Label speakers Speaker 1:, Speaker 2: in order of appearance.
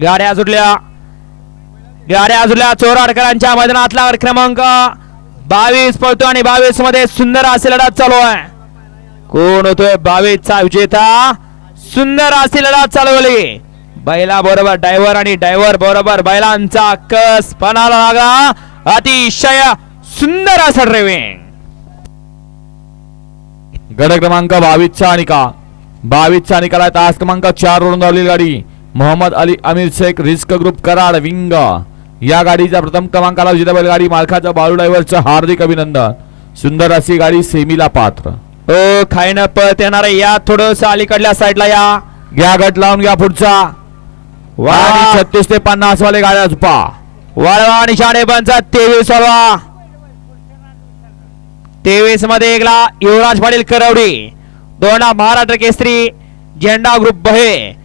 Speaker 1: गाड्या सुटल्या. गाड्या सुटल्या. चोराडकरांच्या मैदानातला क्रमांक बावीस पळतो आणि बावीसमध्ये सुंदर अशी लढत चालू आहे. कोण होतोय बावीस चा विजेता? सुंदर अशी लढत चालवली बैला बरोबर ड्रायव्हर आणि ड्रायव्हर बरोबर बैलांचा कस पणाला लागा. अतिशय सुंदर असं ड्रायव्हिंग
Speaker 2: गड क्रमांक बावीसचा आणि का बावीसचा निकाला तास क्रमांक चार वरून धावलेली गाडी. Mohammad Ali Amir Shaikh risk group Karad wing. या गाडीच्या प्रथम क्रमांकाला विजेता बैलगाडी मालकाचं बाळू ड्रायव्हरचं हार्दिक अभिनंदन. सुंदर अशी गाडी सेमीला पात्र.
Speaker 1: ओ खायनं पळत येणार आहे. या थोडस अलीकडल्या साईडला या.
Speaker 2: घ्या गट लावून घ्या पुढचा. छत्तीस ते पन्नास वाले गाड्या झुपा
Speaker 1: वळवा आणि शाळेपंचा तेवीस वळवा तेवीसमध्ये एकला युवराज पाटील करवडी. दोन महाराष्ट्र केसरी झेंडा ग्रुप बहे.